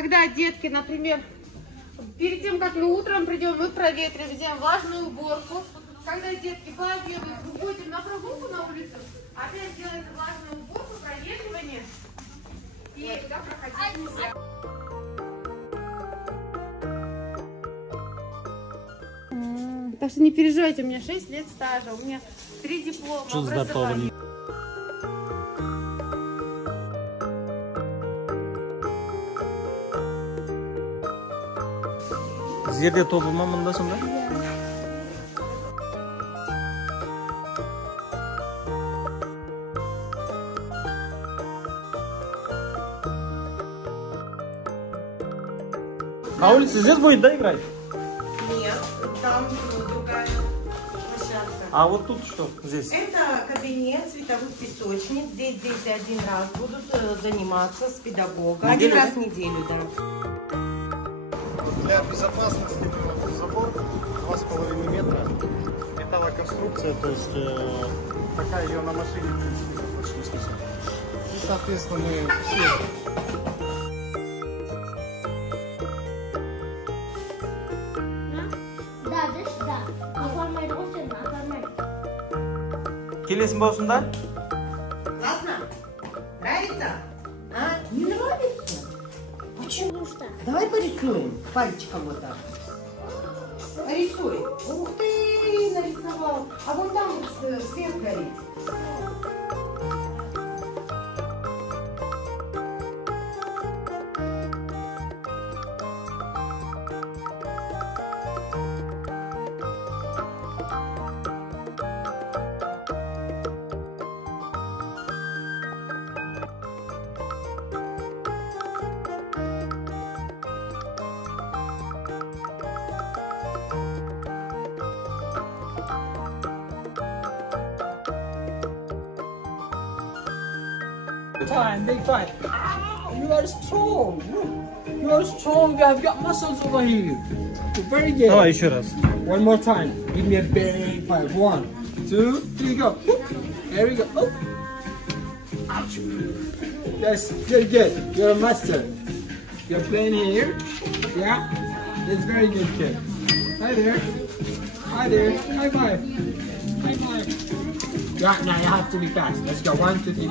когда детки, например, перед тем, как мы утром придем, мы проветрим, сделаем влажную уборку. Когда детки пообедают, выходим на прогулку на улицу, опять делаем влажную уборку, проветривание. И туда проходить нельзя. Так что не переживайте, у меня 6 лет стажа, у меня 3 диплома образования. Жерде тобы ма мында сонда? На улице здесь будет, да, играть? Нет, там другая площадка. А вот тут что здесь? Это кабинет световых песочниц. Здесь дети один раз будут заниматься с педагогом. Один раз в неделю, да. Для безопасности забор 2,5 метра. Металлоконструкция, то есть такая ее на машине не слышно. И, соответственно, мы все... Келесің ба осында? Классно? Нравится? А? Не нравится? Почему? Давай порисуем пальчиком вот так. Нарисуй. Ух ты, нарисовал. А вот там вот свет горит. Fine, big fine. You are strong. You are strong. I've got muscles over here. Very good. Давай еще раз. One more time. Give me a big five. 1, 2, 3, go. There we go. Oh. Yes, good, good. You're a master. You're playing here. Yeah. That's very good, kid. Hi there. Hi there. High five. High five. Yeah, now you have to be fast. Let's go. 1, 2, 3.